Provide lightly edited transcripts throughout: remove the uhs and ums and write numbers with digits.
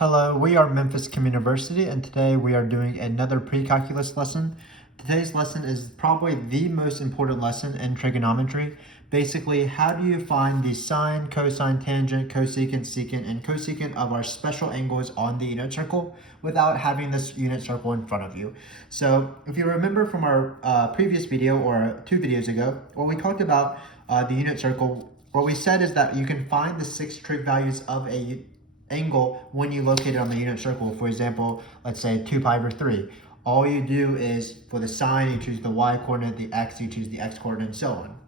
Hello, we are Memphis Community University, and today we are doing another pre-calculus lesson. Today's lesson is probably the most important lesson in trigonometry. Basically, how do you find the sine, cosine, tangent, cosecant, secant, and cosecant of our special angles on the unit circle without having this unit circle in front of you? So if you remember from our previous video or 2 videos ago, when we talked about the unit circle, what we said is that you can find the 6 trig values of a angle when you locate it on the unit circle. For example, let's say 2 pi over 3. All you do is, for the sine, you choose the y coordinate, the x, you choose the x coordinate, and so on.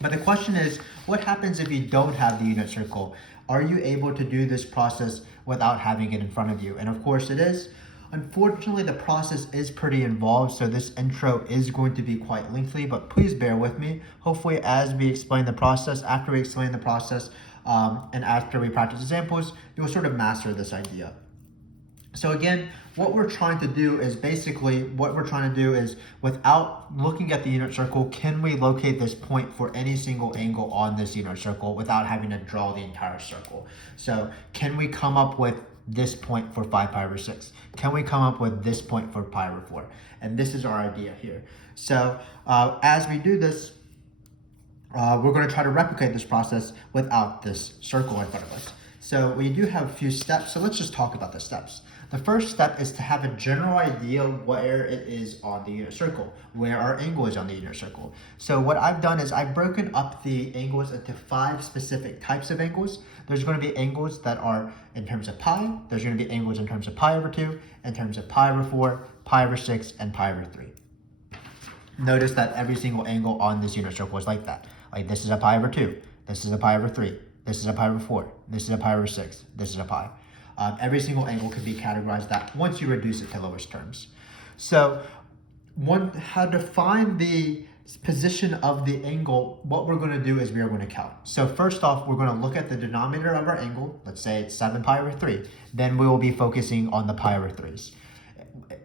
But the question is, what happens if you don't have the unit circle? Are you able to do this process without having it in front of you? And of course it is. Unfortunately, the process is pretty involved, so this intro is going to be quite lengthy, but please bear with me. Hopefully, as we explain the process, after we explain the process, and after we practice examples, you'll sort of master this idea. So again, what we're trying to do is without looking at the unit circle, can we locate this point for any single angle on this unit circle without having to draw the entire circle? So can we come up with this point for 5 pi over 6? Can we come up with this point for pi over 4? And this is our idea here. So as we do this, we're going to try to replicate this process without this circle in front of us. So we do have a few steps, so let's just talk about the steps. The first step is to have a general idea where it is on the unit circle, where our angle is on the unit circle. So what I've done is I've broken up the angles into 5 specific types of angles. There's going to be angles that are in terms of pi, there's going to be angles in terms of pi over 2, in terms of pi over 4, pi over 6, and pi over 3. Notice that every single angle on this unit circle is like that. Like this is a pi over 2, this is a pi over 3, this is a pi over 4, this is a pi over 6, this is a pi. Every single angle can be categorized that once you reduce it to lowest terms. So how to find the position of the angle, what we're going to do is we are going to count. So first off, we're going to look at the denominator of our angle. Let's say it's 7 pi over 3. Then we will be focusing on the pi over 3s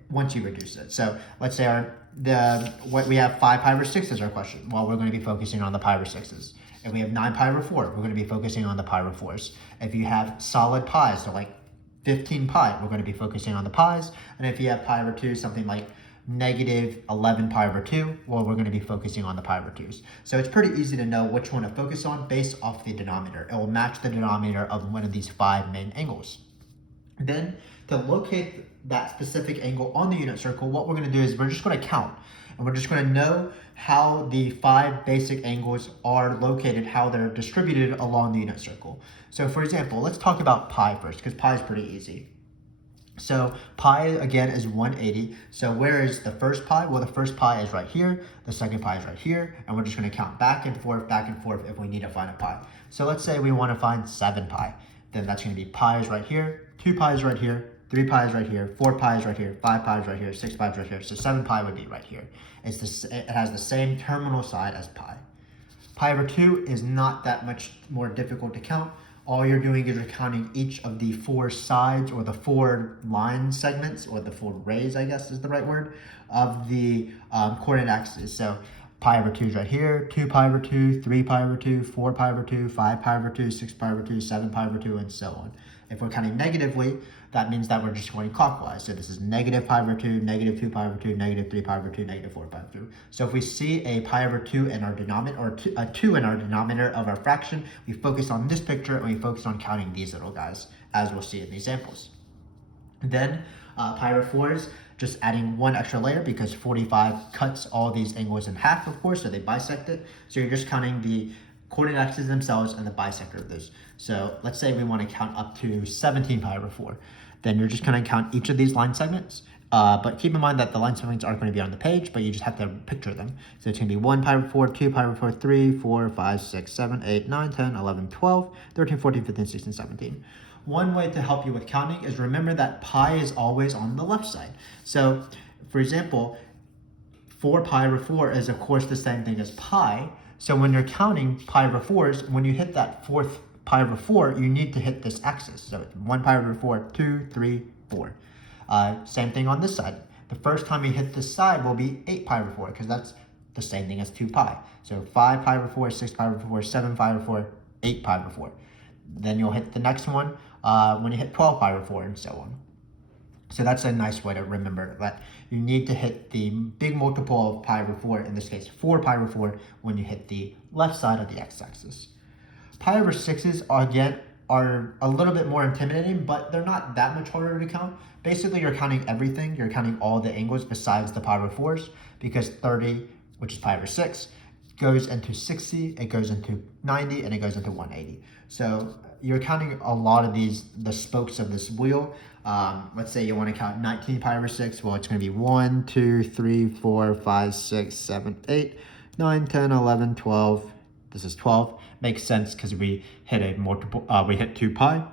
once you reduce it. So let's say we have 5 pi over 6 as our question. Well, we're going to be focusing on the pi over 6s. If we have 9 pi over 4, we're going to be focusing on the pi over 4s. If you have solid pi's, so like 15 pi, we're going to be focusing on the pi's. And if you have pi over 2, something like negative 11 pi over 2, well, we're going to be focusing on the pi over 2s. So it's pretty easy to know which one to focus on based off the denominator. It will match the denominator of one of these 5 main angles. Then to locate that specific angle on the unit circle, what we're going to do is we're just going to count. And we're just going to know how the 5 basic angles are located, how they're distributed along the unit circle. So for example, let's talk about pi first, because pi is pretty easy. So pi, again, is 180. So where is the first pi? Well, the first pi is right here. The second pi is right here. And we're just going to count back and forth if we need to find a pi. So let's say we want to find 7 pi. Then that's going to be pi is right here, 2 pi is right here, 3 pi is right here, 4 pi is right here, 5 pi is right here, 6 pi is right here. So 7 pi would be right here. It has the same terminal side as pi. Pi over 2 is not that much more difficult to count. All you're doing is you're counting each of the 4 sides, or the 4 line segments, or the 4 rays, I guess is the right word, of the coordinate axis. So pi over 2 is right here, 2 pi over 2, 3 pi over 2, 4 pi over 2, 5 pi over 2, 6 pi over 2, 7 pi over 2, and so on. If we're counting negatively, that means that we're just going clockwise. So this is negative pi over 2, negative 2 pi over 2, negative 3 pi over 2, negative 4 pi over 2. So if we see a pi over 2 in our denominator, or a 2 in our denominator of our fraction, we focus on this picture and we focus on counting these little guys, as we'll see in the examples. Then pi over 4s, just adding 1 extra layer because 45 cuts all these angles in half, of course, so they bisect it. So you're just counting the coordinate axes themselves and the bisector of those. So let's say we want to count up to 17 pi over 4. Then you're just going to count each of these line segments. But keep in mind that the line segments aren't going to be on the page, but you just have to picture them. So it's going to be 1 pi over 4, 2 pi over 4, 3, 4, 5, 6, 7, 8, 9, 10, 11, 12, 13, 14, 15, 16, 17. One way to help you with counting is remember that pi is always on the left side. So, for example, 4 pi over 4 is, of course, the same thing as pi. So when you're counting pi over 4s, when you hit that 4th pi over 4, you need to hit this axis. So it's 1 pi over 4, 2, 3, 4. Same thing on this side. The first time you hit this side will be 8 pi over 4, because that's the same thing as 2 pi. So 5 pi over 4, 6 pi over 4, 7 pi over 4, 8 pi over 4. Then you'll hit the next one when you hit 12 pi over 4, and so on. So that's a nice way to remember that you need to hit the big multiple of pi over 4, in this case 4 pi over 4, when you hit the left side of the x-axis. Pi over 6s, again, are a little bit more intimidating, but they're not that much harder to count. Basically, you're counting everything. You're counting all the angles besides the pi over 4s, because 30, which is pi over 6, goes into 60, it goes into 90, and it goes into 180. So you're counting a lot of the spokes of this wheel. Let's say you want to count 19 pi over 6. Well, it's going to be 1, 2, 3, 4, 5, 6, 7, 8, 9, 10, 11, 12. This is 12. Makes sense because we hit a multiple, we hit 2 pi.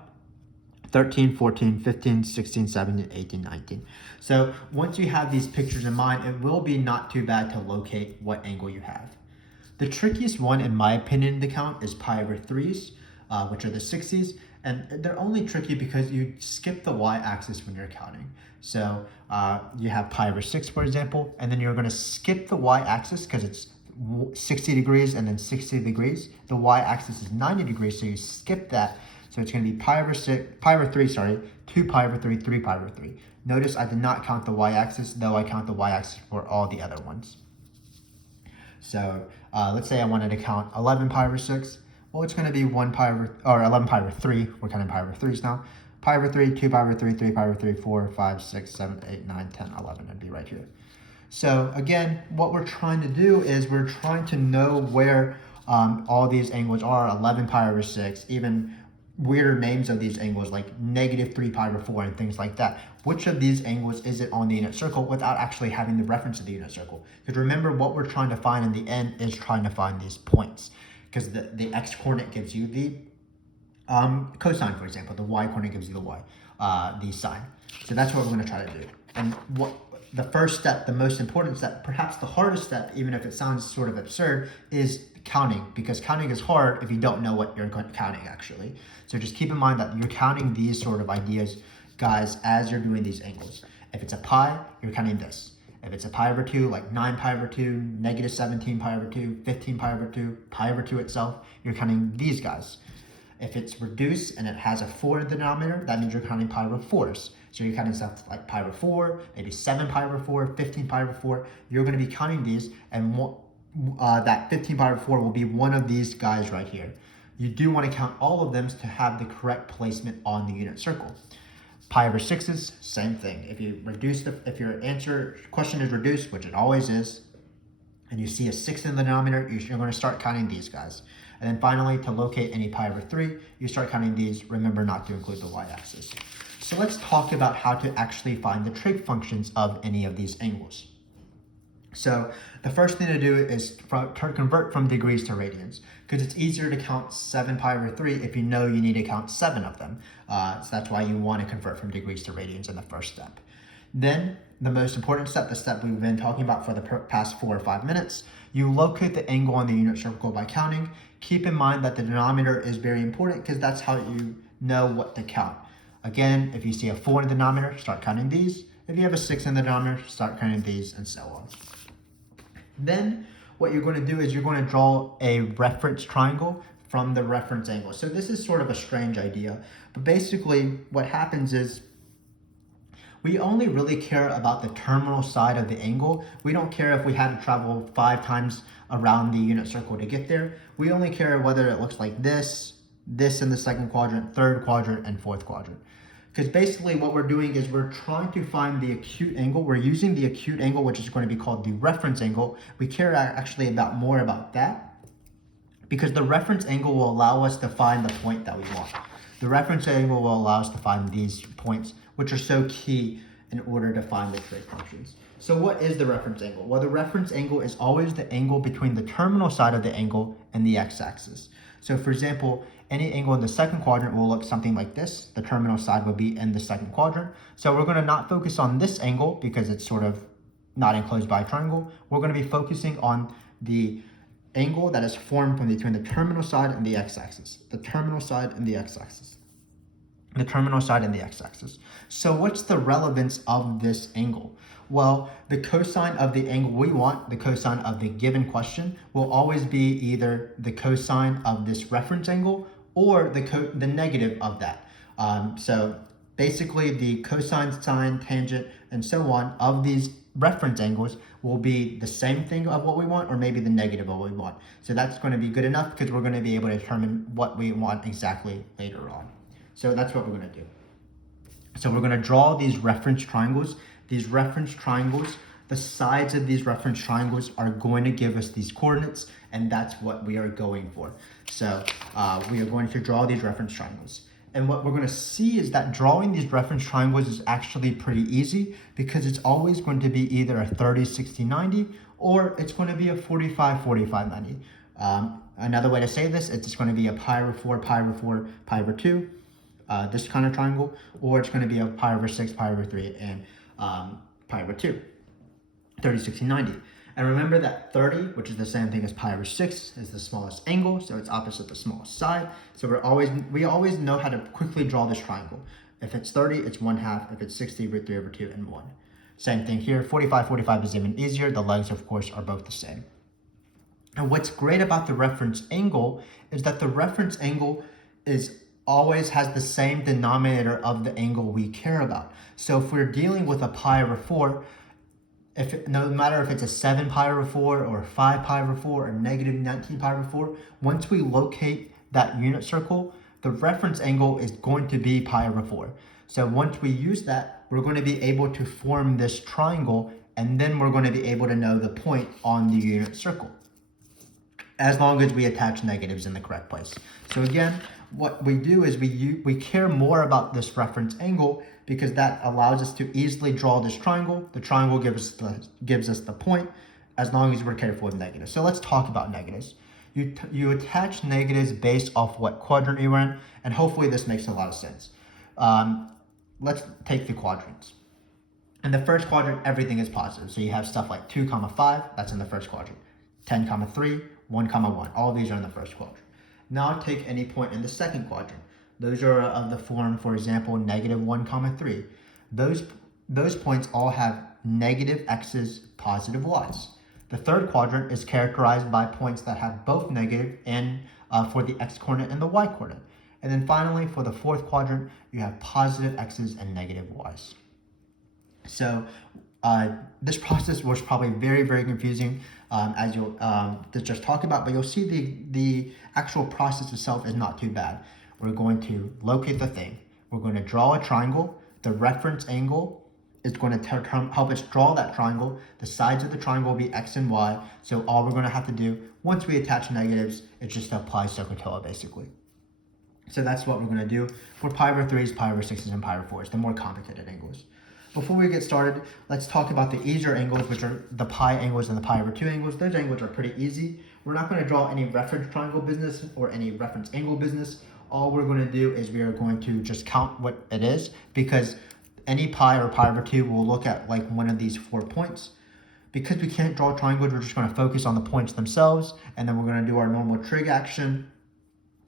13, 14, 15, 16, 17, 18, 19. So once you have these pictures in mind, it will be not too bad to locate what angle you have. The trickiest one, in my opinion, to count is pi over 3s, which are the 60s. And they're only tricky because you skip the y-axis when you're counting. So you have pi over 6, for example, and then you're going to skip the y-axis because it's 60 degrees and then 60 degrees. The y-axis is 90 degrees, so you skip that. So it's going to be pi over 3, 2 pi over 3, 3 pi over 3. Notice I did not count the y-axis, though I count the y-axis for all the other ones. So let's say I wanted to count 11 pi over 6. Well, it's going to be 11 pi over 3. We're counting pi over 3s now. Pi over 3, 2 pi over 3, 3 pi over 3, 4, 5, 6, 7, 8, 9, 10, 11. It'd be right here. So again, what we're trying to do is we're trying to know where all these angles are. 11 pi over 6, even weirder names of these angles like negative 3 pi over 4 and things like that. Which of these angles is it on the unit circle without actually having the reference of the unit circle? Because remember, what we're trying to find in the end is trying to find these points. Because the x-coordinate gives you the cosine, for example. The y-coordinate gives you the sine. So that's what we're going to try to do. And what the first step, the most important step, perhaps the hardest step, even if it sounds sort of absurd, is counting. Because counting is hard if you don't know what you're counting, actually. So just keep in mind that you're counting these sort of ideas, guys, as you're doing these angles. If it's a pi, you're counting this. If it's a pi over 2, like 9 pi over 2, negative 17 pi over 2, 15 pi over 2, pi over 2 itself, you're counting these guys. If it's reduced and it has a 4 in the denominator, that means you're counting pi over 4s. So you're counting stuff like pi over 4, maybe 7 pi over 4, 15 pi over 4. You're going to be counting these, and that 15 pi over 4 will be one of these guys right here. You do want to count all of them to have the correct placement on the unit circle. Pi over 6s, same thing. If you reduce if your question is reduced, which it always is, and you see a 6 in the denominator, you're going to start counting these guys. And then finally, to locate any pi over 3, you start counting these. Remember not to include the y-axis. So let's talk about how to actually find the trig functions of any of these angles. So the first thing to do is convert from degrees to radians, because it's easier to count 7 pi over 3 if you know you need to count 7 of them. So that's why you want to convert from degrees to radians in the first step. Then the most important step, the step we've been talking about for the past 4 or 5 minutes, you locate the angle on the unit circle by counting. Keep in mind that the denominator is very important because that's how you know what to count. Again, if you see a 4 in the denominator, start counting these. If you have a 6 in the denominator, start counting these, and so on. Then what you're going to do is you're going to draw a reference triangle from the reference angle. So this is sort of a strange idea, but basically what happens is we only really care about the terminal side of the angle. We don't care if we had to travel 5 times around the unit circle to get there. We only care whether it looks like this in the second quadrant, third quadrant, and fourth quadrant. Because basically what we're doing is we're trying to find the acute angle. We're using the acute angle, which is going to be called the reference angle. We care actually more about that because the reference angle will allow us to find the point that we want. The reference angle will allow us to find these points, which are so key in order to find the trig functions. So what is the reference angle? Well, the reference angle is always the angle between the terminal side of the angle and the x-axis. So for example, any angle in the second quadrant will look something like this. The terminal side will be in the second quadrant. So we're going to not focus on this angle because it's sort of not enclosed by a triangle. We're going to be focusing on the angle that is formed between the terminal side and the x-axis. The terminal side and the x-axis. The terminal side and the x-axis. So what's the relevance of this angle? Well, the cosine of the angle we want, the cosine of the given question, will always be either the cosine of this reference angle or the negative of that. So basically the cosine, sine, tangent, and so on of these reference angles will be the same thing of what we want, or maybe the negative of what we want. So that's going to be good enough because we're going to be able to determine what we want exactly later on. So that's what we're going to do. So we're going to draw these reference triangles. These reference triangles, the sides of these reference triangles are going to give us these coordinates, and that's what we are going for. So we are going to draw these reference triangles. And what we're going to see is that drawing these reference triangles is actually pretty easy because it's always going to be either a 30, 60, 90, or it's going to be a 45, 45, 90. Another way to say this, it's just going to be a pi over 4, pi over 4, pi over 2, this kind of triangle, or it's going to be a pi over 6, pi over 3, and pi over 2, 30, 60, 90. And remember that 30, which is the same thing as pi over 6, is the smallest angle, so it's opposite the smallest side. So we always know how to quickly draw this triangle. If it's 30, it's 1/2. If it's 60, root 3 over 2 and 1. Same thing here. 45, 45 is even easier. The legs, of course, are both the same. And what's great about the reference angle is that the reference angle always has the same denominator of the angle we care about. So if we're dealing with a pi over 4, no matter if it's a 7 pi over 4 or 5 pi over 4 or negative 19 pi over 4, once we locate that unit circle, the reference angle is going to be pi over 4. So once we use that, we're going to be able to form this triangle, and then we're going to be able to know the point on the unit circle, as long as we attach negatives in the correct place. So again, what we do is we care more about this reference angle because that allows us to easily draw this triangle. The triangle gives us the point as long as we're careful with negatives. So let's talk about negatives. You attach negatives based off what quadrant you're in, and hopefully this makes a lot of sense. Let's take the quadrants. In the first quadrant, everything is positive. So you have stuff like 2, 5, that's in the first quadrant. 10, 3, 1, 1. All of these are in the first quadrant. Now take any point in the second quadrant. Those are of the form, for example, negative 1, 3. Those points all have negative x's, positive y's. The third quadrant is characterized by points that have both negative and for the x coordinate and the y coordinate. And then finally, for the fourth quadrant, you have positive x's and negative y's. So this process was probably very, very confusing as you'll to just talk about, but you'll see the actual process itself is not too bad. We're going to locate the thing. We're going to draw a triangle. The reference angle is going to help us draw that triangle. The sides of the triangle will be x and y. So all we're going to have to do, once we attach negatives, is just apply Secant basically. So that's what we're going to do for pi over 3s, pi over 6s, and pi over 4s, the more complicated angles. Before we get started, let's talk about the easier angles, which are the pi angles and the pi over 2 angles. Those angles are pretty easy. We're not going to draw any reference triangle business or any reference angle business. All we're going to do is we are going to just count what it is, because any pi or pi over 2 will look at like one of these 4 points. Because we can't draw triangles, we're just going to focus on the points themselves, and then we're going to do our normal trig action.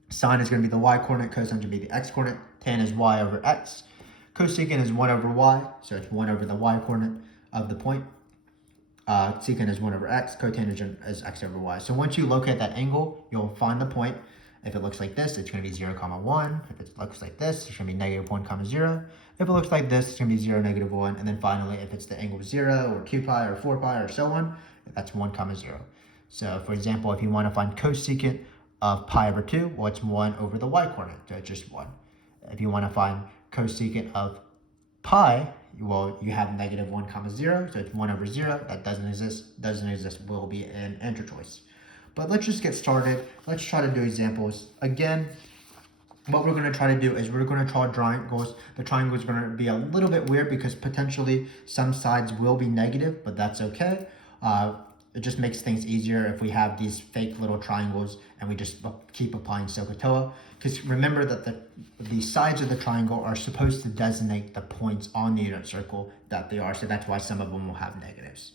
Sine is going to be the y coordinate, cosine is going to be the x coordinate, tan is y over x. Cosecant is 1 over y, so it's 1 over the y coordinate of the point. Secant is 1 over x, cotangent is x over y. So once you locate that angle, you'll find the point. If it looks like this, it's going to be 0, 1. If it looks like this, it's going to be negative 1, 0. If it looks like this, it's going to be 0, negative 1. And then finally, if it's the angle 0 or 2 pi or 4 pi or so on, that's 1, 0. So for example, if you want to find cosecant of pi over 2, well, it's 1 over the y coordinate, so it's just 1. If you want to find cosecant of pi, well, you have negative 1, 0, so it's 1 over 0. That doesn't exist, will be an answer choice. But let's just get started. Let's try to do examples. Again, what we're going to try to do is we're going to draw triangles. The triangles are going to be a little bit weird because potentially some sides will be negative, but that's okay. It just makes things easier if we have these fake little triangles and we just keep applying Secant. Because remember that the sides of the triangle are supposed to designate the points on the unit circle that they are. So that's why some of them will have negatives.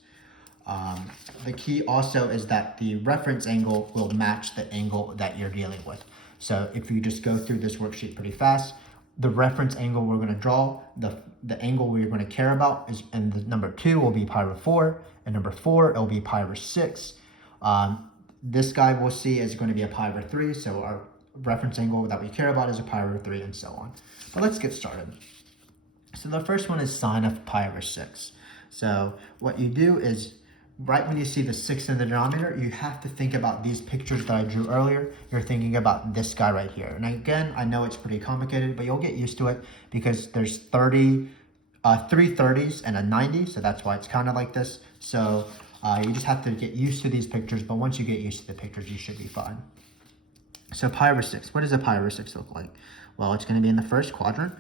The key also is that the reference angle will match the angle that you're dealing with. So if you just go through this worksheet pretty fast, the reference angle we're going to draw, the angle we're going to care about is, and the number 2 will be pi over 4, and number 4 it'll be pi over 6. This guy we'll see is going to be a pi over 3, so reference angle that we care about is a pi over 3, and so on. But let's get started. So the first one is sine of pi over 6. So what you do is, right when you see the 6 in the denominator, you have to think about these pictures that I drew earlier. You're thinking about this guy right here. And again, I know it's pretty complicated, but you'll get used to it because there's 3 30s and a 90, so that's why it's kind of like this. So you just have to get used to these pictures, but once you get used to the pictures, you should be fine. So pi over 6, what does a pi over 6 look like? Well, it's going to be in the first quadrant.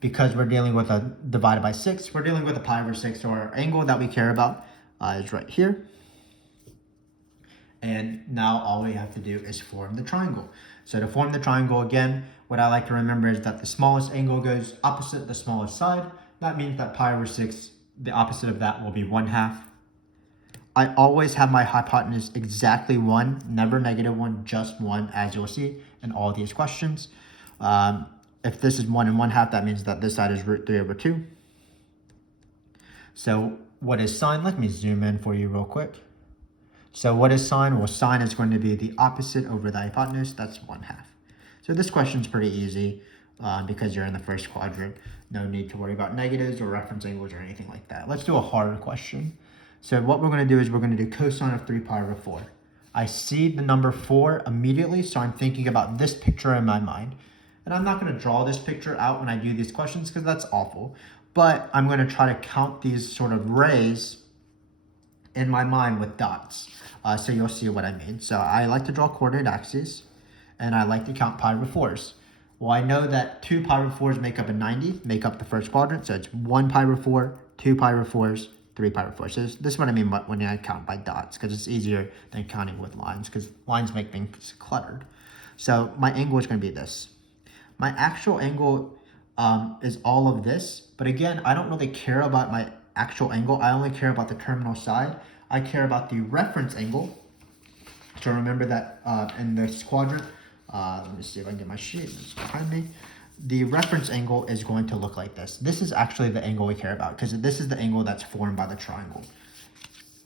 Because we're dealing with a divided by 6, we're dealing with a pi over 6, so our angle that we care about is right here. And now all we have to do is form the triangle. So to form the triangle, again, what I like to remember is that the smallest angle goes opposite the smallest side. That means that pi over 6, the opposite of that will be 1/2. I always have my hypotenuse exactly 1, never -1, just 1, as you'll see in all these questions. If this is 1 1/2, that means that this side is root 3 over 2. So what is sine? Let me zoom in for you real quick. So what is sine? Well, sine is going to be the opposite over the hypotenuse. That's 1/2. So this question is pretty easy because you're in the first quadrant. No need to worry about negatives or reference angles or anything like that. Let's do a harder question. So what we're going to do is we're going to do cosine of 3 pi over 4. I see the number 4 immediately, so I'm thinking about this picture in my mind. And I'm not going to draw this picture out when I do these questions because that's awful. But I'm going to try to count these sort of rays in my mind with dots. So you'll see what I mean. So I like to draw coordinate axes, and I like to count pi over 4s. Well, I know that 2 pi over 4s make up a 90, make up the first quadrant. So it's 1 pi over 4, 2 pi over 4s, 3 pi over 4. So this is what I mean when I count by dots, because it's easier than counting with lines, because lines make things cluttered. So my angle is going to be this. My actual angle is all of this, but again, I don't really care about my actual angle. I only care about the terminal side. I care about the reference angle. So remember that in this quadrant, let me see if I can get my sheet. It's behind me. The reference angle is going to look like this. This is actually the angle we care about because this is the angle that's formed by the triangle.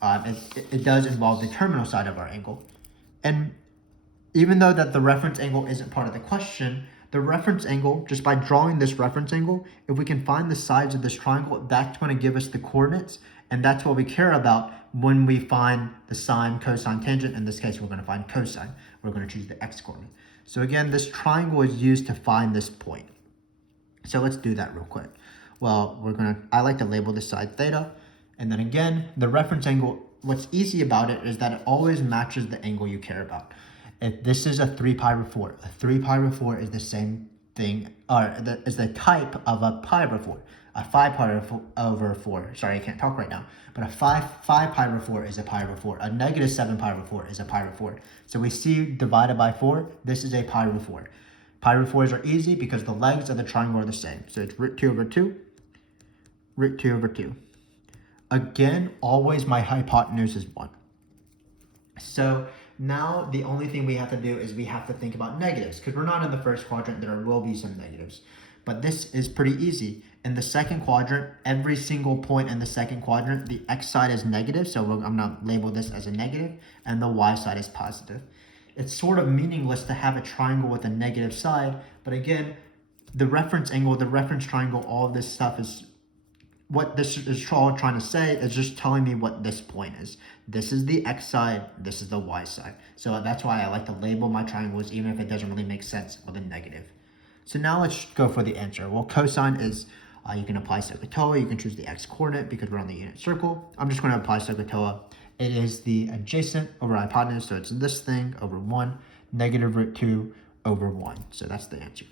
It does involve the terminal side of our angle. And even though that the reference angle isn't part of the question, the reference angle, just by drawing this reference angle, if we can find the sides of this triangle, that's going to give us the coordinates, and that's what we care about when we find the sine, cosine, tangent. In this case, we're going to find cosine. We're going to choose the x-coordinate. So again, this triangle is used to find this point. So let's do that real quick. Well, I like to label this side theta, and then again, the reference angle, what's easy about it is that it always matches the angle you care about. If this is a 3 pi over 4, a 3 pi over 4 is the same thing, or is the type of a pi over 4. A 5 pi over 4, sorry, I can't talk right now, but a 5 pi over 4 is a pi over 4. A negative 7 pi over 4 is a pi over 4. So we see divided by 4, this is a pi over 4. Pi over 4s are easy because the legs of the triangle are the same. So it's root 2 over 2, root 2 over 2. Again, always my hypotenuse is 1. So now the only thing we have to do is we have to think about negatives because we're not in the first quadrant. There will be some negatives, but this is pretty easy. In the second quadrant, every single point in the second quadrant, the x side is negative, so I'm going to label this as a negative, and the y side is positive. It's sort of meaningless to have a triangle with a negative side, but again, the reference angle, the reference triangle, all of this stuff is what this is all trying to say is just telling me what this point is. This is the x side, this is the y side. So that's why I like to label my triangles even if it doesn't really make sense with a negative. So now let's go for the answer. Well, cosine is, you can apply SOHCAHTOA, you can choose the x-coordinate because we're on the unit circle. I'm just going to apply SOHCAHTOA. It is the adjacent over hypotenuse, so it's this thing over 1, negative root 2 over 1. So that's the answer.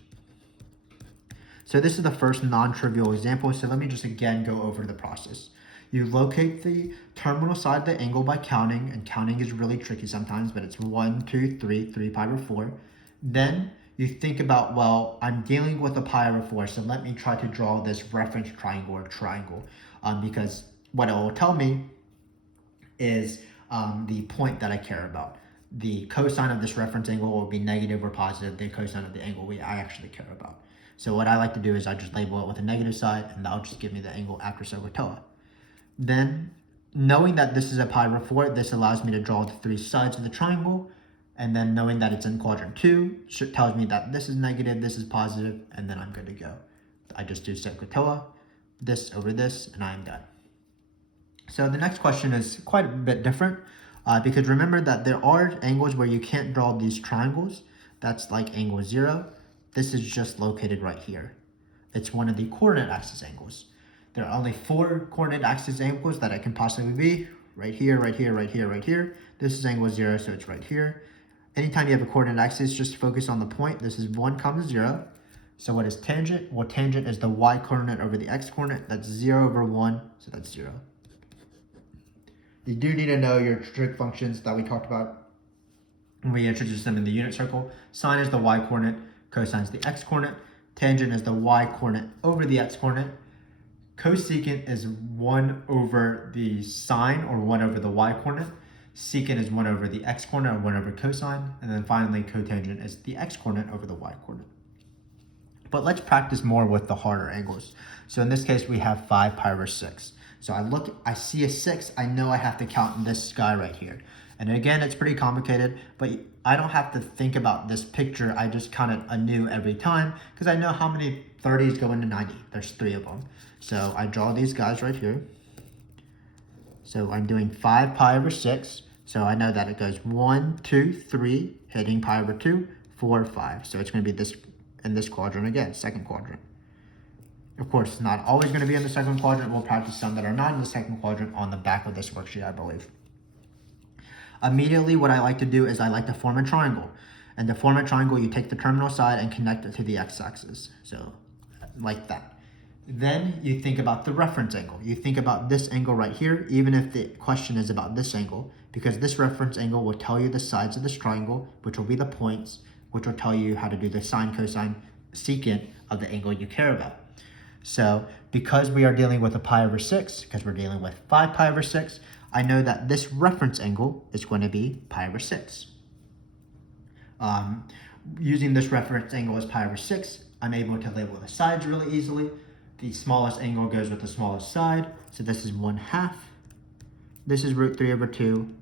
So this is the first non-trivial example, so let me just again go over the process. You locate the terminal side of the angle by counting, and counting is really tricky sometimes, but it's 1, 2, 3, 3 pi over 4. Then you think about, well, I'm dealing with a pi over 4, so let me try to draw this reference triangle or triangle, because what it will tell me is the point that I care about. The cosine of this reference angle will be negative or positive, the cosine of the angle I actually care about. So what I like to do is I just label it with a negative side, and that'll just give me the angle after SOHCAHTOA. Then, knowing that this is a pi over 4, this allows me to draw the 3 sides of the triangle. And then knowing that it's in quadrant 2 tells me that this is negative, this is positive, and then I'm good to go. I just do SOHCAHTOA, this over this, and I'm done. So the next question is quite a bit different because remember that there are angles where you can't draw these triangles. That's like angle 0. This is just located right here. It's one of the coordinate axis angles. There are only 4 coordinate axis angles that it can possibly be. Right here, right here, right here, right here. This is angle 0, so it's right here. Anytime you have a coordinate axis, just focus on the point. This is 1, 0. So what is tangent? Well, tangent is the y coordinate over the x coordinate. That's 0 over 1, so that's 0. You do need to know your trig functions that we talked about when we introduced them in the unit circle. Sine is the y coordinate, cosine is the x coordinate, tangent is the y coordinate over the x coordinate, cosecant is 1 over the sine or 1 over the y coordinate, secant is 1 over the x coordinate or 1 over cosine, and then finally cotangent is the x coordinate over the y coordinate. But let's practice more with the harder angles. So in this case, we have 5 pi over 6. So I see a 6, I know I have to count this guy right here. And again, it's pretty complicated, but I don't have to think about this picture. I just count it anew every time because I know how many 30s go into 90. There's 3 of them. So I draw these guys right here. So I'm doing 5 pi over 6. So I know that it goes 1, 2, 3, hitting pi over 2, 4, 5. So it's going to be this in this quadrant again, second quadrant. Of course, it's not always going to be in the second quadrant. We'll practice some that are not in the second quadrant on the back of this worksheet, I believe. Immediately, what I like to do is I like to form a triangle. And to form a triangle, you take the terminal side and connect it to the x-axis. So, like that. Then you think about the reference angle. You think about this angle right here, even if the question is about this angle, because this reference angle will tell you the sides of this triangle, which will be the points, which will tell you how to do the sine, cosine, secant of the angle you care about. So because we are dealing with a pi over 6, because we're dealing with 5 pi over 6, I know that this reference angle is going to be pi over 6. Using this reference angle as pi over 6, I'm able to label the sides really easily. The smallest angle goes with the smallest side. So this is 1/2. This is root 3 over 2.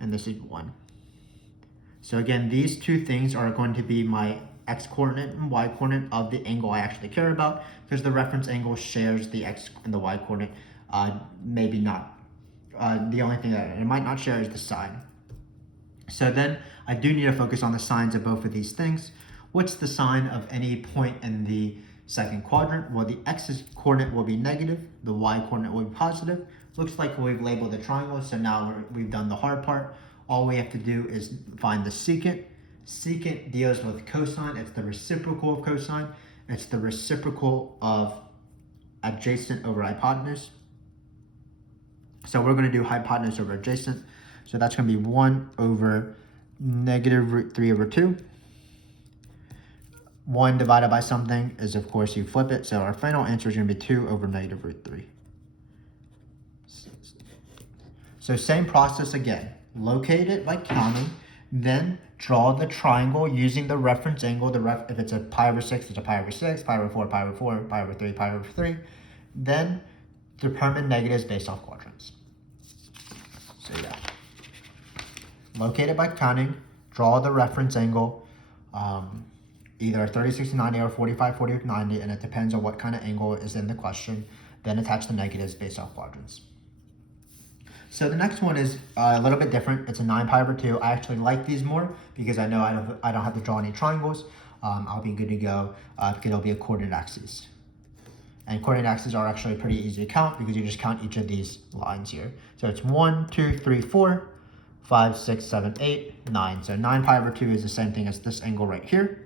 And this is 1. So again, these two things are going to be my x coordinate and y coordinate of the angle I actually care about, because the reference angle shares the x and the y coordinate. Maybe not. The only thing that it might not share is the sine. So then I do need to focus on the sines of both of these things. What's the sine of any point in the second quadrant? Well, the x coordinate will be negative, the y coordinate will be positive. Looks like we've labeled the triangle, so now we've done the hard part. All we have to do is find the secant. Secant deals with cosine. It's the reciprocal of cosine. It's the reciprocal of adjacent over hypotenuse. So we're going to do hypotenuse over adjacent. So that's going to be 1 over negative root 3 over 2. 1 divided by something is, of course, you flip it. So our final answer is going to be 2 over negative root 3. So same process again. Locate it by counting. Then draw the triangle using the reference angle. If it's a pi over 6, it's a pi over 6, pi over 4, pi over 4, pi over 3, pi over 3. Then determine negatives based off quadrants. So yeah. Locate it by counting. Draw the reference angle. Either 30, 60, 90 or 45, 40, 90, and it depends on what kind of angle is in the question. Then attach the negatives based off quadrants. So the next one is a little bit different. It's a 9 pi over 2. I actually like these more because I know I don't have to draw any triangles. I'll be good to go because it'll be a coordinate axis. And coordinate axes are actually pretty easy to count because you just count each of these lines here. So it's 1, 2, 3, 4, 5, 6, 7, 8, 9. So 9 pi over 2 is the same thing as this angle right here.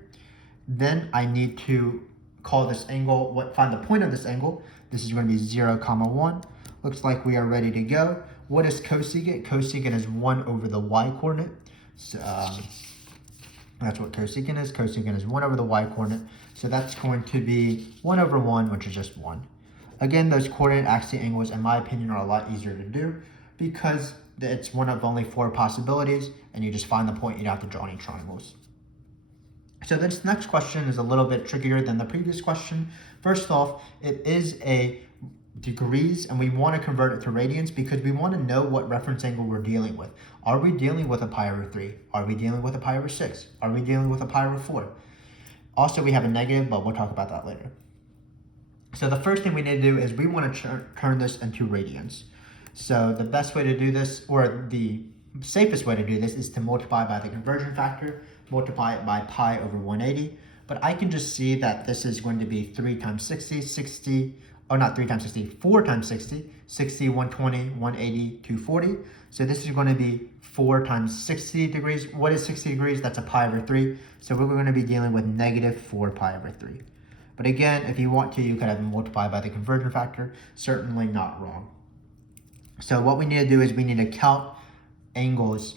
Then I need to call this angle, find the point of this angle. This is going to be 0, 1. Looks like we are ready to go. What is cosecant? Cosecant is 1 over the y coordinate. So that's what cosecant is. Cosecant is 1 over the y coordinate. So that's going to be 1 over 1, which is just 1. Again, those coordinate axis angles, in my opinion, are a lot easier to do because it's one of only 4 possibilities, and you just find the point. You don't have to draw any triangles. So this next question is a little bit trickier than the previous question. First off, it is a degrees, and we want to convert it to radians because we want to know what reference angle we're dealing with. Are we dealing with a pi over 3? Are we dealing with a pi over 6? Are we dealing with a pi over 4? Also, we have a negative, but we'll talk about that later. So the first thing we need to do is we want to turn this into radians. So the best way to do this, or the safest way to do this, is to multiply by the conversion factor, multiply it by pi over 180. But I can just see that this is going to be 3 times 60, or not 3 times 60, 4 times 60, 120, 180, 240. So this is going to be 4 times 60 degrees. What is 60 degrees? That's a pi over 3. So we're going to be dealing with negative 4 pi over 3. But again, if you want to, you could have them multiply by the conversion factor. Certainly not wrong. So what we need to do is we need to count angles.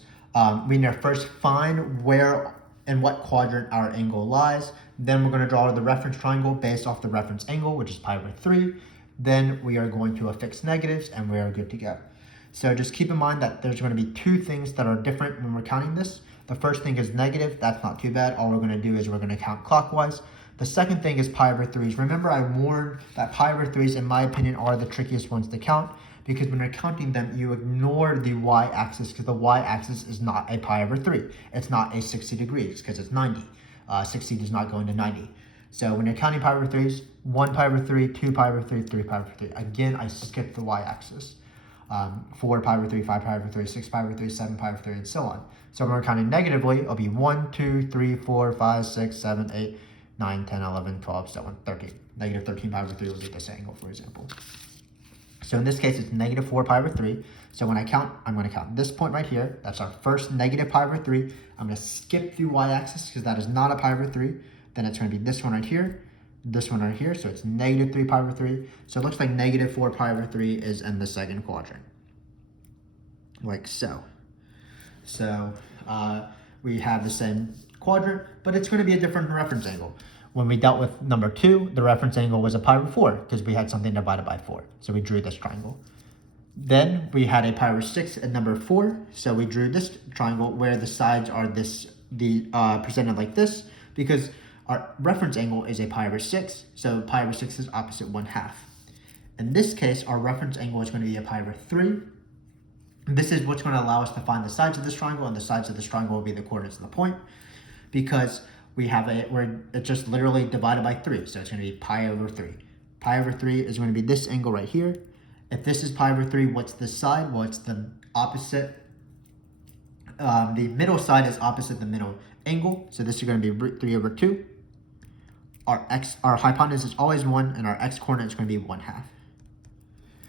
We need to first find where in what quadrant our angle lies. Then we're going to draw the reference triangle based off the reference angle, which is pi over 3. Then we are going to affix negatives, and we are good to go. So just keep in mind that there's going to be two things that are different when we're counting this. The first thing is negative. That's not too bad. All we're going to do is we're going to count clockwise. The second thing is pi over 3s. Remember, I warned that pi over 3s, in my opinion, are the trickiest ones to count, because when you're counting them, you ignore the y-axis, because the y-axis is not a pi over 3. It's not a 60 degrees, because it's 90. 60 does not go into 90. So when you're counting pi over 3s, 1 pi over 3, 2 pi over 3, 3 pi over 3. Again, I skipped the y-axis. 4 pi over 3, 5 pi over 3, 6 pi over 3, 7 pi over 3, and so on. So when we're counting negatively, it'll be 1, 2, 3, 4, 5, 6, 7, 8, 9, 10, 11, 12, 7, 13. Negative 13 pi over 3 will be this angle, for example. So in this case, it's negative 4 pi over 3. So when I count, I'm going to count this point right here. That's our first negative pi over 3. I'm going to skip the y-axis because that is not a pi over 3. Then it's going to be this one right here, this one right here. So it's negative 3 pi over 3. So it looks like negative 4 pi over 3 is in the second quadrant, like so. So we have the same quadrant, but it's going to be a different reference angle. When we dealt with number 2, the reference angle was a pi over 4 because we had something divided by 4. So we drew this triangle. Then we had a pi over 6 at number 4. So we drew this triangle where the sides are presented like this, because our reference angle is a pi over 6. So pi over 6 is opposite 1/2. In this case, our reference angle is going to be a pi over 3. This is what's going to allow us to find the sides of this triangle, and the sides of this triangle will be the coordinates of the point, because we have it's just literally divided by 3. So it's going to be pi over 3. Pi over 3 is going to be this angle right here. If this is pi over 3, what's this side? Well, it's the opposite. The middle side is opposite the middle angle. So this is going to be root 3 over 2. Our hypotenuse is always 1, and our x coordinate is going to be 1/2.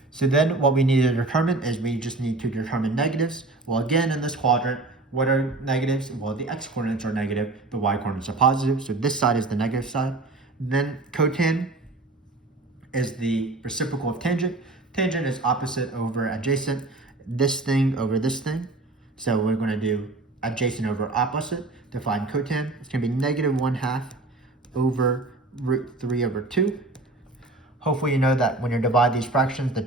So then what we need to determine is we just need to determine negatives. Well, again, in this quadrant, what are negatives? Well, the x coordinates are negative, the y coordinates are positive. So this side is the negative side. Then cotan is the reciprocal of tangent. Tangent is opposite over adjacent, this thing over this thing. So we're going to do adjacent over opposite to find cotan. It's going to be negative 1/2 over root 3 over 2. Hopefully you know that when you divide these fractions, the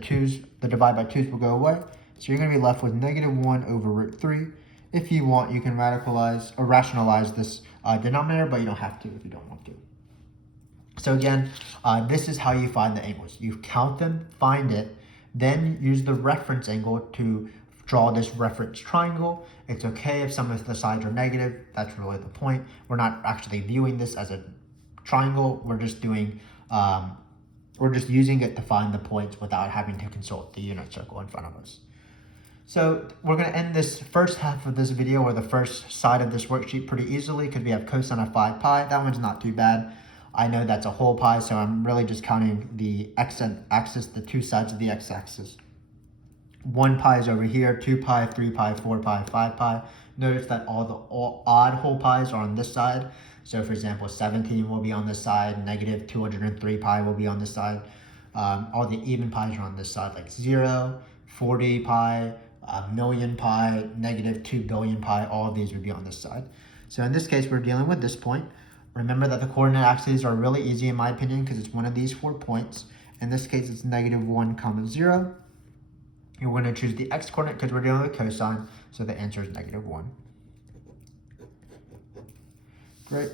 divide by 2's will go away. So you're going to be left with negative 1 over root 3. If you want, you can rationalize this denominator, but you don't have to if you don't want to. So again, this is how you find the angles. You count them, find it, then use the reference angle to draw this reference triangle. It's okay if some of the sides are negative. That's really the point. We're not actually viewing this as a triangle. We're just using it to find the points without having to consult the unit circle in front of us. So we're going to end this first half of this video, or the first side of this worksheet, pretty easily because we have cosine of 5 pi. That one's not too bad. I know that's a whole pi, so I'm really just counting the x-axis, the two sides of the x-axis. 1 pi is over here, 2 pi, 3 pi, 4 pi, 5 pi. Notice that all odd whole pi's are on this side. So for example, 17 will be on this side, negative 203 pi will be on this side. All the even pi's are on this side, like 0, 40 pi, a million pi, negative 2 billion pi, all of these would be on this side. So in this case, we're dealing with this point. Remember that the coordinate axes are really easy in my opinion because it's one of these 4 points. In this case, it's negative 1, 0. You're going to choose the x coordinate because we're dealing with cosine, so the answer is negative 1. Great.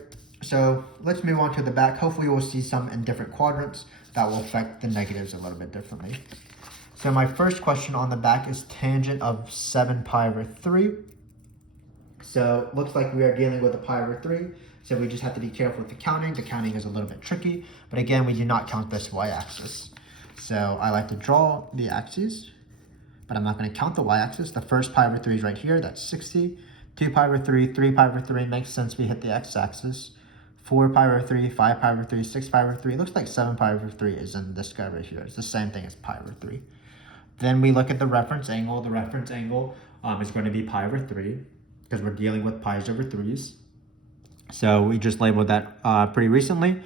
So let's move on to the back. Hopefully we'll see some in different quadrants that will affect the negatives a little bit differently. So my first question on the back is tangent of 7 pi over 3. So looks like we are dealing with a pi over 3. So we just have to be careful with the counting. The counting is a little bit tricky. But again, we do not count this y-axis. So I like to draw the axes, but I'm not going to count the y-axis. The first pi over 3 is right here. That's 60. 2 pi over 3, 3 pi over 3 makes sense. We hit the x-axis. 4 pi over 3, 5 pi over 3, 6 pi over 3. Looks like 7 pi over 3 is in this guy right here. It's the same thing as pi over 3. Then we look at the reference angle. The reference angle is going to be pi over 3 because we're dealing with pi's over 3's. So we just labeled that pretty recently.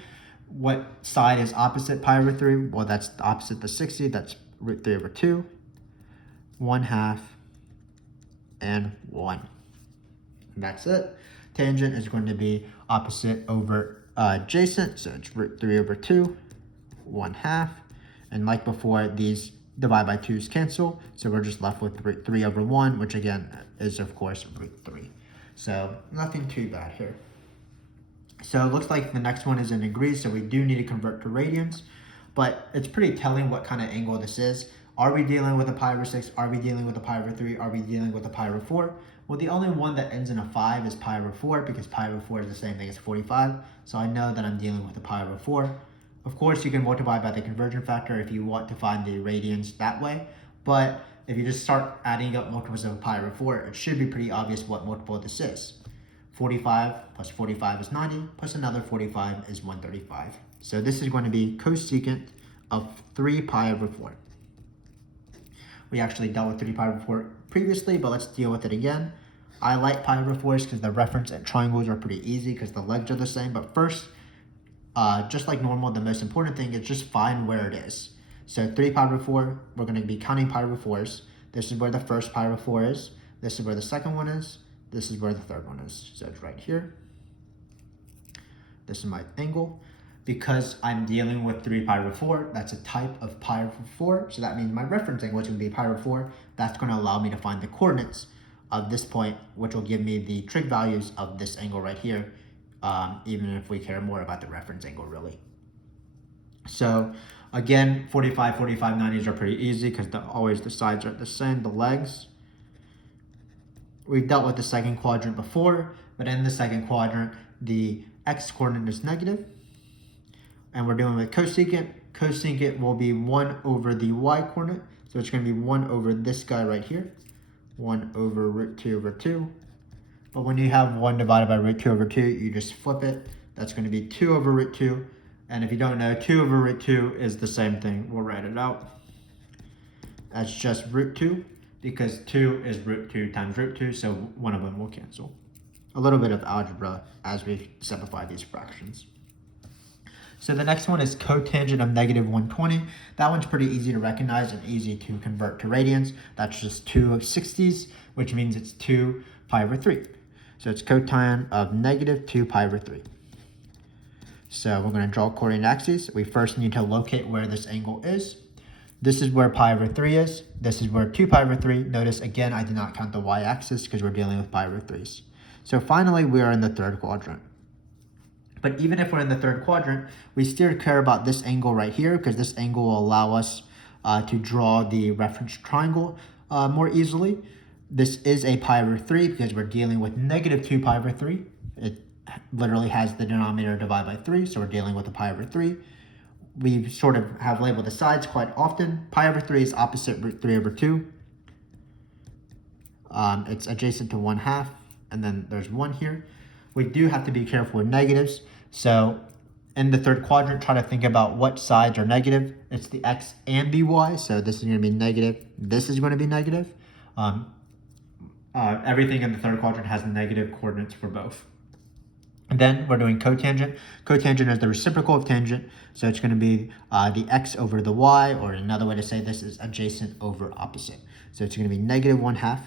What side is opposite pi over 3? Well, that's opposite the 60. That's root 3 over 2, 1/2, and 1. And that's it. Tangent is going to be opposite over adjacent. So it's root 3 over 2, 1/2. And like before, these divide by 2's cancel. So we're just left with root 3 over 1, which again is, of course, root 3. So nothing too bad here. So it looks like the next one is in degrees, so we do need to convert to radians. But it's pretty telling what kind of angle this is. Are we dealing with a pi over 6? Are we dealing with a pi over 3? Are we dealing with a pi over 4? Well, the only one that ends in a 5 is pi over 4 because pi over 4 is the same thing as 45. So I know that I'm dealing with a pi over 4. Of course, you can multiply by the conversion factor if you want to find the radians that way. But if you just start adding up multiples of pi over 4, it should be pretty obvious what multiple this is. 45 plus 45 is 90, plus another 45 is 135. So this is going to be cosecant of 3 pi over 4. We actually dealt with 3 pi over 4 previously, but let's deal with it again. I like pi over 4s because the reference and triangles are pretty easy because the legs are the same. But first, just like normal, the most important thing is just find where it is. So 3 pi over 4, we're going to be counting pi over 4s. This is where the first pi over 4 is. This is where the second one is. This is where the third one is. So it's right here. This is my angle. Because I'm dealing with 3 pi over 4, that's a type of pi over 4. So that means my reference angle is going to be pi over 4. That's going to allow me to find the coordinates of this point, which will give me the trig values of this angle right here, even if we care more about the reference angle, really. So again, 45, 45, 90s are pretty easy because always the sides are the same, the legs. We've dealt with the second quadrant before, but in the second quadrant, the x coordinate is negative. And we're dealing with cosecant. Cosecant will be 1 over the y coordinate. So it's going to be 1 over this guy right here. 1 over root 2 over 2. But when you have 1 divided by root 2 over 2, you just flip it. That's going to be 2 over root 2. And if you don't know, 2 over root 2 is the same thing. We'll write it out. That's just root 2. Because 2 is root 2 times root 2, so one of them will cancel. A little bit of algebra as we simplify these fractions. So the next one is cotangent of negative 120. That one's pretty easy to recognize and easy to convert to radians. That's just 2 of 60s, which means it's 2 pi over 3. So it's cotangent of negative 2 pi over 3. So we're going to draw coordinate axes. We first need to locate where this angle is. This is where pi over 3 is. This is where 2 pi over 3. Notice, again, I did not count the y-axis because we're dealing with pi over 3's. So finally, we are in the third quadrant. But even if we're in the third quadrant, we still care about this angle right here because this angle will allow us to draw the reference triangle more easily. This is a pi over 3 because we're dealing with negative 2 pi over 3. It literally has the denominator divided by 3, so we're dealing with a pi over 3. We sort of have labeled the sides quite often. Pi over 3 is opposite root 3 over 2. It's adjacent to 1/2, and then there's 1 here. We do have to be careful with negatives. So in the third quadrant, try to think about what sides are negative. It's the x and the y, so this is going to be negative. This is going to be negative. Everything in the third quadrant has negative coordinates for both. And then we're doing cotangent. Cotangent is the reciprocal of tangent. So it's going to be the x over the y, or another way to say this is adjacent over opposite. So it's going to be negative 1/2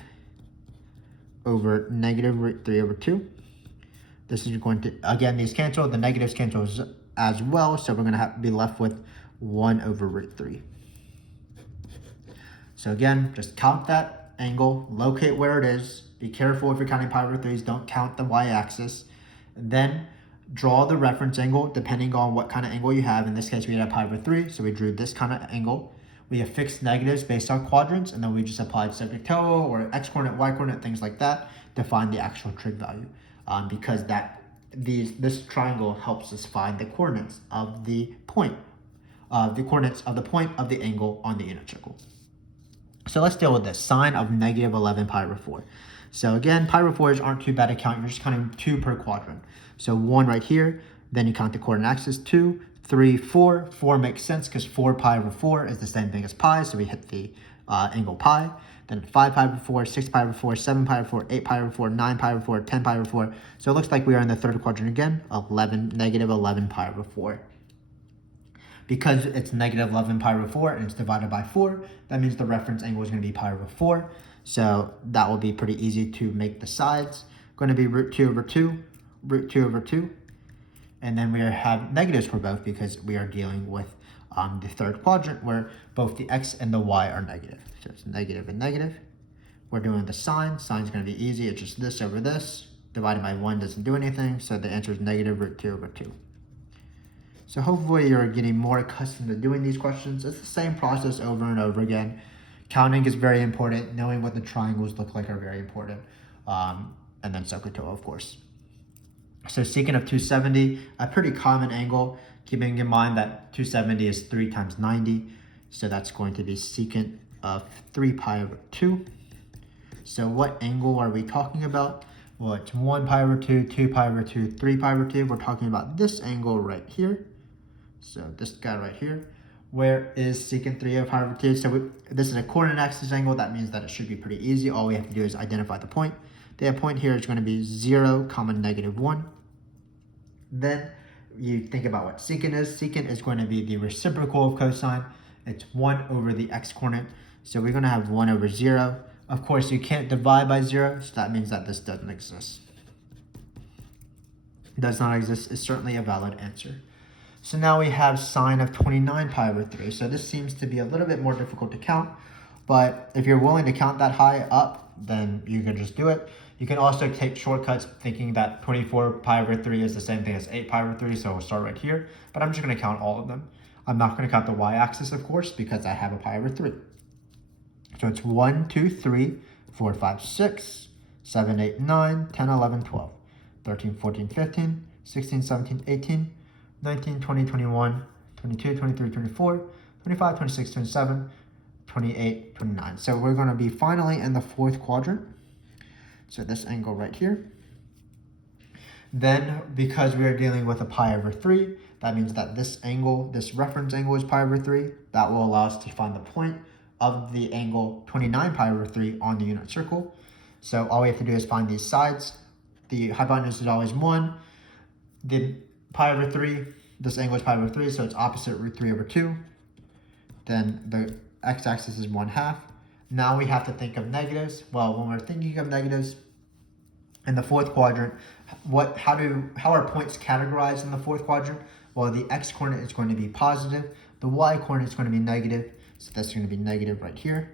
over negative root 3 over 2. This is going to, again, these cancel. The negatives cancel as well. So we're going to be left with 1 over root 3. So again, just count that angle, locate where it is. Be careful if you're counting pi over 3's. Don't count the y-axis. Then draw the reference angle depending on what kind of angle you have. In this case, we had pi over 3, so we drew this kind of angle. We have fixed negatives based on quadrants, and then we just applied secant or x-coordinate, y-coordinate, things like that to find the actual trig value. Because this triangle helps us find the coordinates of the point, of the angle on the unit circle. So let's deal with this, sine of negative 11 pi over 4. So again, pi over 4s aren't too bad to count. You're just counting 2 per quadrant. So 1 right here, then you count the coordinate axis, 2, 3, 4. 4 makes sense because 4 pi over 4 is the same thing as pi, so we hit the angle pi. Then 5 pi over 4, 6 pi over 4, 7 pi over 4, 8 pi over 4, 9 pi over 4, 10 pi over 4. So it looks like we are in the third quadrant again, negative 11 pi over 4. Because it's negative 11 pi over 4 and it's divided by 4, that means the reference angle is going to be pi over 4. So that will be pretty easy to make the sides. Going to be root 2 over 2, root 2 over 2. And then we have negatives for both because we are dealing with the third quadrant where both the x and the y are negative. So it's negative and negative. We're doing the sine. Sine's going to be easy. It's just this over this. Divided by 1 doesn't do anything. So the answer is negative root 2 over 2. So hopefully you're getting more accustomed to doing these questions. It's the same process over and over again. Counting is very important. Knowing what the triangles look like are very important. And then secant, of course. So secant of 270, a pretty common angle, keeping in mind that 270 is 3 times 90. So that's going to be secant of 3 pi over 2. So what angle are we talking about? Well, it's 1 pi over 2, 2 pi over 2, 3 pi over 2. We're talking about this angle right here. So this guy right here. Where is secant 3 of pi over 2? So this is a coordinate axis angle. That means that it should be pretty easy. All we have to do is identify the point. The point here is going to be 0, negative 1. Then you think about what secant is. Secant is going to be the reciprocal of cosine. It's 1 over the x-coordinate. So we're going to have 1 over 0. Of course, you can't divide by 0, so that means that this doesn't exist. Does not exist is certainly a valid answer. So now we have sine of 29 pi over 3. So this seems to be a little bit more difficult to count, but if you're willing to count that high up, then you can just do it. You can also take shortcuts thinking that 24 pi over 3 is the same thing as 8 pi over 3, so we'll start right here. But I'm just going to count all of them. I'm not going to count the y-axis, of course, because I have a pi over 3. So it's 1, 2, 3, 4, 5, 6, 7, 8, 9, 10, 11, 12, 13, 14, 15, 16, 17, 18, 19, 20, 21, 22, 23, 24, 25, 26, 27, 28, 29. So we're going to be finally in the fourth quadrant. So this angle right here. Then, because we are dealing with a pi over 3, that means that this angle, this reference angle is pi over 3. That will allow us to find the point of the angle 29 pi over 3 on the unit circle. So all we have to do is find these sides. The hypotenuse is always 1. The pi over 3, this angle is pi over 3, so it's opposite root 3 over 2. Then the x-axis is 1/2. Now we have to think of negatives. Well, when we're thinking of negatives in the fourth quadrant, how are points categorized in the fourth quadrant? Well, the x-coordinate is going to be positive. The y-coordinate is going to be negative. So that's going to be negative right here.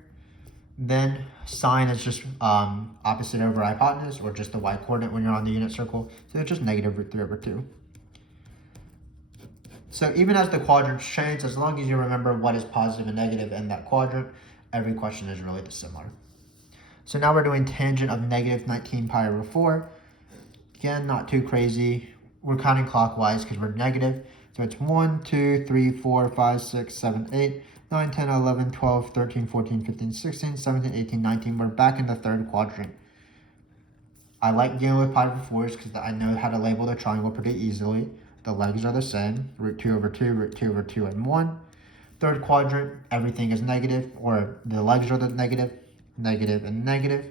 Then sine is just opposite over hypotenuse, or just the y-coordinate when you're on the unit circle. So it's just negative root 3 over 2. So even as the quadrants change, as long as you remember what is positive and negative in that quadrant, every question is really similar. So now we're doing tangent of negative 19 pi over 4. Again, not too crazy. We're counting clockwise because we're negative. So it's 1, 2, 3, 4, 5, 6, 7, 8, 9, 10, 11, 12, 13, 14, 15, 16, 17, 18, 19. We're back in the third quadrant. I like dealing with pi over 4s because I know how to label the triangle pretty easily. The legs are the same, root 2 over 2, root 2 over 2, and 1. Third quadrant, everything is negative, or the legs are the negative, negative, and negative.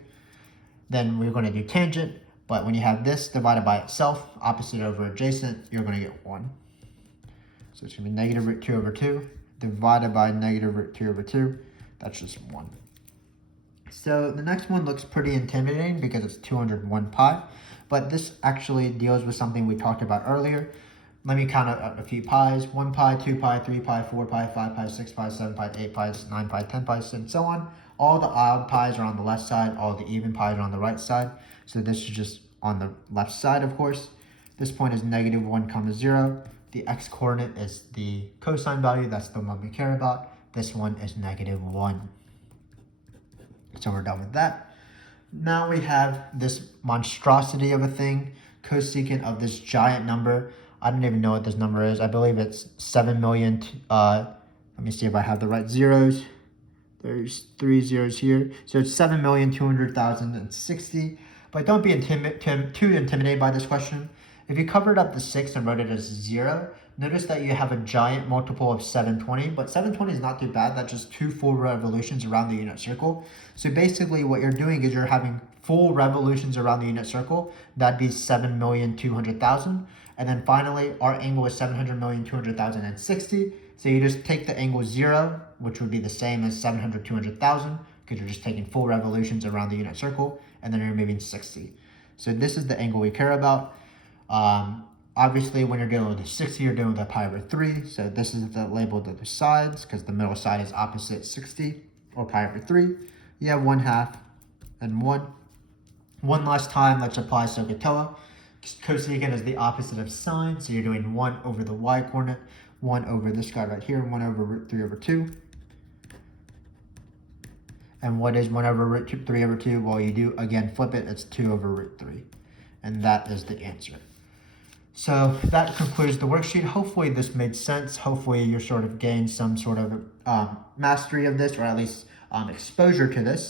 Then we're going to do tangent, but when you have this divided by itself, opposite over adjacent, you're going to get 1. So it's going to be negative root 2 over 2, divided by negative root 2 over 2. That's just 1. So the next one looks pretty intimidating because it's 201 pi, but this actually deals with something we talked about earlier. Let me count a few pi's. 1 pi, 2 pi, 3 pi, 4 pi, 5 pi, 6 pi, 7 pi, 8 pi, 9 pi, 10 pi, and so on. All the odd pi's are on the left side. All the even pi's are on the right side. So this is just on the left side, of course. This point is negative 1 comma 0. The x-coordinate is the cosine value. That's the one we care about. This one is negative 1. So we're done with that. Now we have this monstrosity of a thing, cosecant of this giant number. I don't even know what this number is. I believe it's 7 million. Let me see if I have the right zeros. There's 3 zeros here. So it's 7,200,060. But don't be too intimidated by this question. If you covered up the 6 and wrote it as 0, notice that you have a giant multiple of 720. But 720 is not too bad. That's just 2 full revolutions around the unit circle. So basically what you're doing is you're having full revolutions around the unit circle. That'd be 7,200,000. And then finally, our angle is 700,200,060. So you just take the angle 0, which would be the same as 700,200,000, because you're just taking full revolutions around the unit circle, and then you're moving 60. So this is the angle we care about. Obviously, when you're dealing with a 60, you're dealing with a pi over 3. So this is the label of the sides, because the middle side is opposite 60, or pi over 3. You have 1/2 and 1. One last time, let's apply Secant. Cosecant is the opposite of sine, so you're doing 1 over the y-coordinate, 1 over this guy right here, 1 over root 3 over 2. And what is 1 over root 3 over 2? Well, you do, again, flip it, it's 2 over root 3. And that is the answer. So that concludes the worksheet. Hopefully this made sense. Hopefully you sort of gained some sort of mastery of this, or at least exposure to this.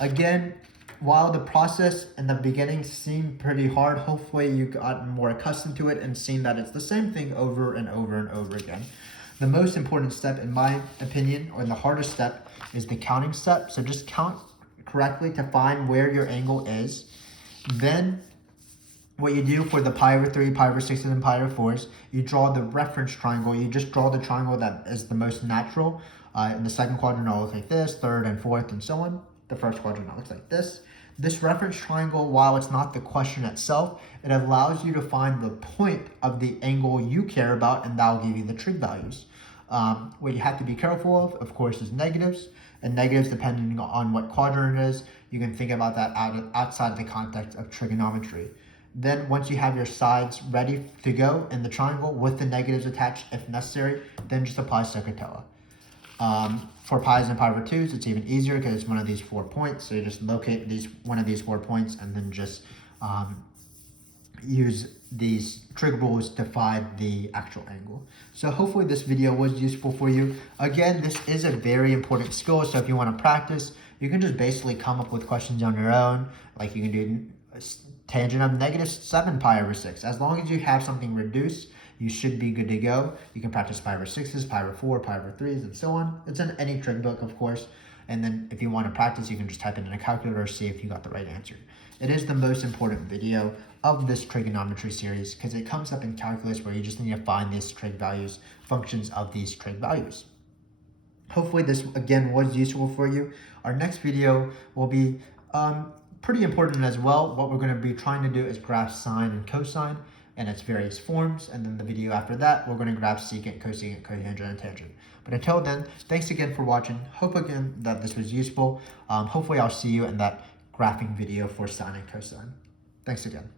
Again, while the process in the beginning seemed pretty hard, hopefully you got more accustomed to it and seen that it's the same thing over and over and over again. The most important step, in my opinion, or the hardest step, is the counting step. So just count correctly to find where your angle is. Then what you do for the pi over 3, pi over 6, and pi over 4s, you draw the reference triangle. You just draw the triangle that is the most natural. In the second quadrant, it'll look like this, third and fourth, and so on. The first quadrant, it looks like this. This reference triangle, while it's not the question itself, it allows you to find the point of the angle you care about, and that will give you the trig values. What you have to be careful of course, is negatives. And negatives, depending on what quadrant it is, you can think about that outside the context of trigonometry. Then once you have your sides ready to go in the triangle with the negatives attached if necessary, then just apply Secant. For pi's and pi over 2s, it's even easier because it's one of these 4 points. So you just locate one of these 4 points and then just use these trig rules to find the actual angle. So hopefully this video was useful for you. Again, this is a very important skill. So if you want to practice, you can just basically come up with questions on your own. Like you can do tangent of negative 7 pi over 6. As long as you have something reduced, you should be good to go. You can practice pi over 6s, pi over 4, pi over 3s, and so on. It's in any trig book, of course. And then if you want to practice, you can just type it in a calculator, see if you got the right answer. It is the most important video of this trigonometry series because it comes up in calculus where you just need to find these trig values, functions of these trig values. Hopefully this, again, was useful for you. Our next video will be pretty important as well. What we're going to be trying to do is graph sine and cosine and its various forms, and then the video after that, we're going to graph secant, cosecant, cotangent, and tangent. But until then, thanks again for watching. Hope again that this was useful. Hopefully I'll see you in that graphing video for sine and cosine. Thanks again.